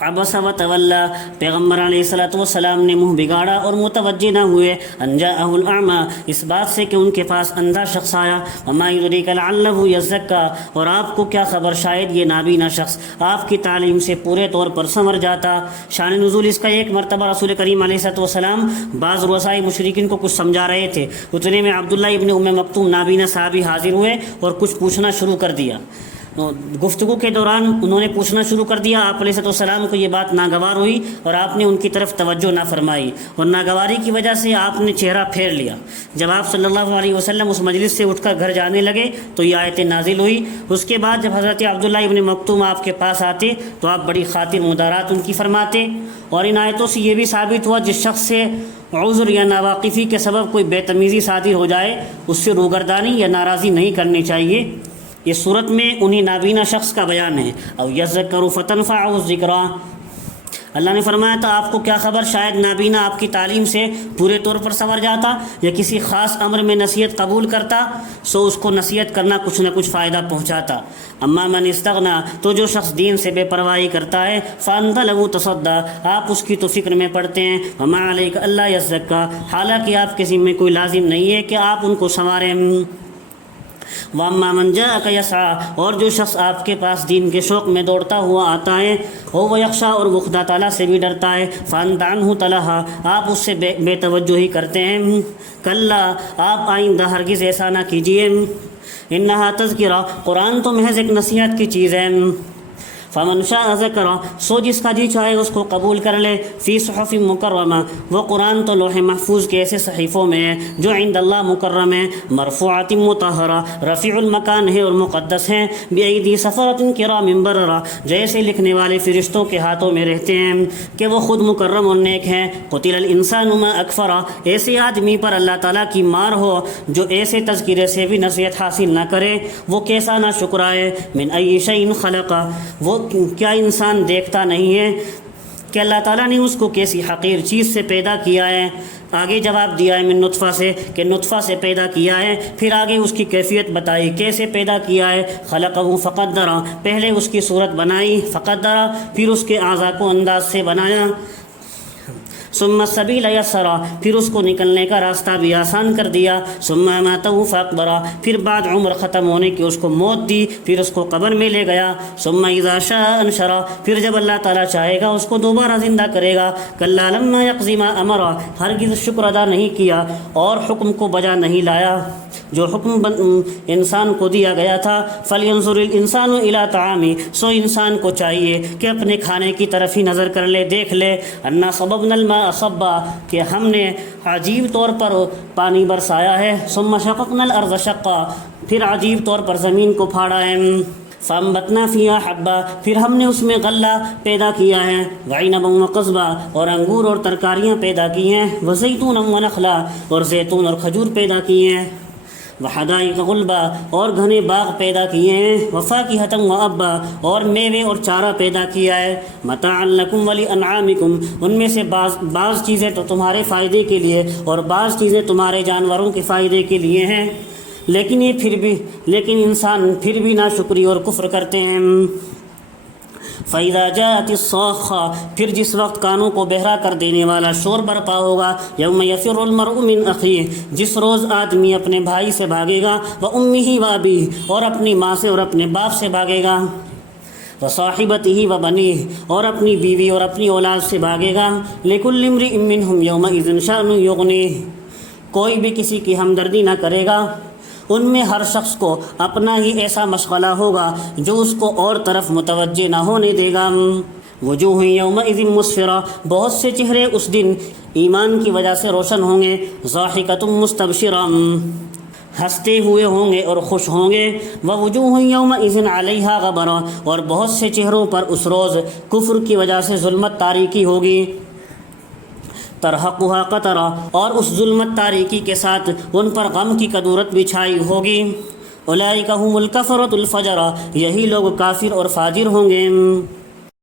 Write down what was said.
عبس و تولا، پیغمبر علیہ الصلوۃ والسلام نے منہ بگاڑا اور متوجہ نہ ہوئے، ان جاءہ الاعمی، اس بات سے کہ ان کے پاس اندھا شخص آیا، وما یدریک لعلہ یزکی، اور آپ کو کیا خبر شاید یہ نابینا شخص آپ کی تعلیم سے پورے طور پر سنور جاتا۔ شان نزول اس کا، ایک مرتبہ رسول کریم علیہ الصلوۃ والسلام بعض رؤسائے مشرکین کو کچھ سمجھا رہے تھے، اتنے میں عبداللہ ابن ام مکتوم نابینا صحابی حاضر ہوئے اور کچھ پوچھنا شروع کر دیا۔ گفتگو کے دوران انہوں نے پوچھنا شروع کر دیا، آپ علیہ السلام کو یہ بات ناگوار ہوئی اور آپ نے ان کی طرف توجہ نہ فرمائی، اور ناگواری کی وجہ سے آپ نے چہرہ پھیر لیا۔ جب آپ صلی اللہ علیہ وسلم اس مجلس سے اٹھ کر گھر جانے لگے تو یہ آیت نازل ہوئی۔ اس کے بعد جب حضرت عبداللہ ابن مکتوم آپ کے پاس آتے تو آپ بڑی خاطر مدارات ان کی فرماتے، اور ان آیتوں سے یہ بھی ثابت ہوا جس شخص سے عذر یا ناواقفی کے سبب کوئی بے تمیزی صادر ہو جائے اس سے روگردانی یا ناراضی نہیں کرنی چاہیے۔ یہ صورت میں انہی نابینا شخص کا بیان ہے۔ او یذکر فتنفعہ الذکریٰ، اللہ نے فرمایا تھا آپ کو کیا خبر شاید نابینا آپ کی تعلیم سے پورے طور پر سنور جاتا یا کسی خاص امر میں نصیحت قبول کرتا، سو اس کو نصیحت کرنا کچھ نہ کچھ فائدہ پہنچاتا۔ اما من استغنی، تو جو شخص دین سے بے پرواہی کرتا ہے، فانت لہ تصدی، آپ اس کی تو فکر میں پڑتے ہیں، وما علیک الا یزکی، حالانکہ آپ کے ذمہ کوئی لازم نہیں ہے کہ آپ ان کو سنواریں۔ وَأَمَّا مَنْ جَاءَكَ يَسْعَىٰ، اور جو شخص آپ کے پاس دین کے شوق میں دوڑتا ہوا آتا ہے، وہ یخشیٰ، اور وہ خدا تعالیٰ سے بھی ڈرتا ہے، فَأَنْتَ عَنْهُ تَلَہَا، آپ اس سے بے توجہی کرتے ہیں۔ کلا، آپ آئندہ ہرگز ایسا نہ کیجیے، انہا تذکرہ، قرآن تو محض ایک نصیحت کی چیز ہے۔ فمن شاء ذکر، سو جس کا جی چاہے اس کو قبول کر لے، فی صحف مکرمہ، وہ قرآن تو لوح محفوظ کے ایسے صحیفوں میں ہے جو عند اللہ مکرم ہے، مرفوعات مطہرہ، رفیع المکان ہے اور مقدس ہیں، بایدی سفرۃ کرام بررہ، جیسے لکھنے والے فرشتوں کے ہاتھوں میں رہتے ہیں کہ وہ خود مکرم اور نیک ہیں۔ قتل الانسان ما اکفرہ، ایسے آدمی پر اللہ تعالیٰ کی مار ہو جو ایسے تذکرے سے بھی نصیحت حاصل نہ کرے، وہ کیسا نہ شکرائے۔ من ای شیء خلقہ، وہ کیا انسان دیکھتا نہیں ہے کہ اللہ تعالیٰ نے اس کو کیسی حقیر چیز سے پیدا کیا ہے۔ آگے جواب دیا ہے من نطفہ سے، کہ نطفہ سے پیدا کیا ہے، پھر آگے اس کی کیفیت بتائی کیسے پیدا کیا ہے۔ خلقہ فقدرہ، پہلے اس کی صورت بنائی، فقدرہ، پھر اس کے اعضاء کو انداز سے بنایا۔ ثم السبیل یسرہ، پھر اس کو نکلنے کا راستہ بھی آسان کر دیا۔ ثم اماتہ فاقبرہ، پھر بعد عمر ختم ہونے کی اس کو موت دی، پھر اس کو قبر میں لے گیا۔ ثم اذا شاء انشرہ، پھر جب اللہ تعالیٰ چاہے گا اس کو دوبارہ زندہ کرے گا۔ کلا لما یقض ما امرہ، ہرگز شکر ادا نہیں کیا اور حکم کو بجا نہیں لایا جو حکم انسان کو دیا گیا تھا۔ فلینظر الانسان الی طعامہ، سو انسان کو چاہیے کہ اپنے کھانے کی طرف ہی نظر کر لے، دیکھ لے۔ انا صببنا الماء صبا، کہ ہم نے عجیب طور پر پانی برسایا ہے۔ ثم شققنا الارض شقا، پھر عجیب طور پر زمین کو پھاڑا ہے۔ فانبتنا فیہا حبا، پھر ہم نے اس میں غلہ پیدا کیا ہے۔ وعنبا وقضبا، اور انگور اور ترکاریاں پیدا کی ہیں۔ وزیتونا ونخلا، اور زیتون اور کھجور پیدا کیے ہیں۔ وحدائق غلبا، اور گھنے باغ پیدا کیے ہیں۔ وفاکہۃ وابا، اور میوے اور چارہ پیدا کیا ہے۔ متاعا لکم ولانعامکم، ان میں سے بعض چیزیں تو تمہارے فائدے کے لیے اور بعض چیزیں تمہارے جانوروں کے فائدے کے لیے ہیں، لیکن انسان پھر بھی ناشکری اور کفر کرتے ہیں۔ فَإِذَا جَاءَتِ الصَّاخَّةُ، پھر جس وقت کانوں کو بہرا کر دینے والا شور برپا ہوگا۔ یوم یفر المرء من اخیہ، جس روز آدمی اپنے بھائی سے بھاگے گا، وامہ وابیہ، اور اپنی ماں سے اور اپنے باپ سے بھاگے گا، وصاحبتہ وبنیہ، اور اپنی بیوی اور اپنی اولاد سے بھاگے گا۔ لکل امرئ منہم یومئذ شأن یغنیہ، کوئی بھی کسی کی ہمدردی نہ کرے گا، ان میں ہر شخص کو اپنا ہی ایسا مشغلہ ہوگا جو اس کو اور طرف متوجہ نہ ہونے دے گا۔ وجوہ یومئذ مسفرہ، بہت سے چہرے اس دن ایمان کی وجہ سے روشن ہوں گے۔ ضاحکۃ مستبشرہ، ہنستے ہوئے ہوں گے اور خوش ہوں گے۔ ووجوہ یومئذ علیہا غبرہ، اور بہت سے چہروں پر اس روز کفر کی وجہ سے ظلمت تاریکی ہوگی۔ ترحقها قطرہ، اور اس ظلمت تاریکی کے ساتھ ان پر غم کی کدورت بھی چھائی ہوگی۔ اولئک هم الکفرۃ الفجرہ، یہی لوگ کافر اور فاجر ہوں گے۔